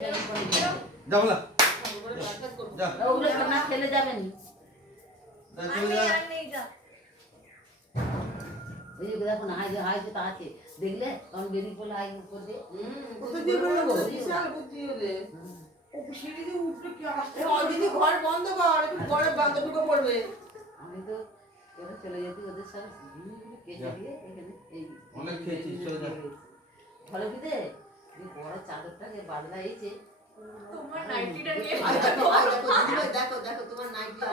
যাও না যা ওগুলো না ফেলে যাবেন চলে যা ওই যে দেখো না হাই হাই তো আছে দেখলে কারণ বেরিয়ে পড়লে হাই উপর দিয়ে কত দিয়ে বলবো বিশাল বুদ্ধি হলে ও সিঁড়ি দিয়ে উঠতে কি আসছে অলরেডি ঘর বন্ধ কর একটু ঘরে বন্ধ ঢুকে পড়বে আমি তো এবার চলে যেতে ওদের সাথে কেটে দিয়ে এখানে এই অনেক খেয়েছিস চলে যা ভালো বিদে বড় চাদরটাকে বাদলাইছে তোমার নাইটিটা নিয়ে দেখো দেখো দেখো তোমার নাইটিটা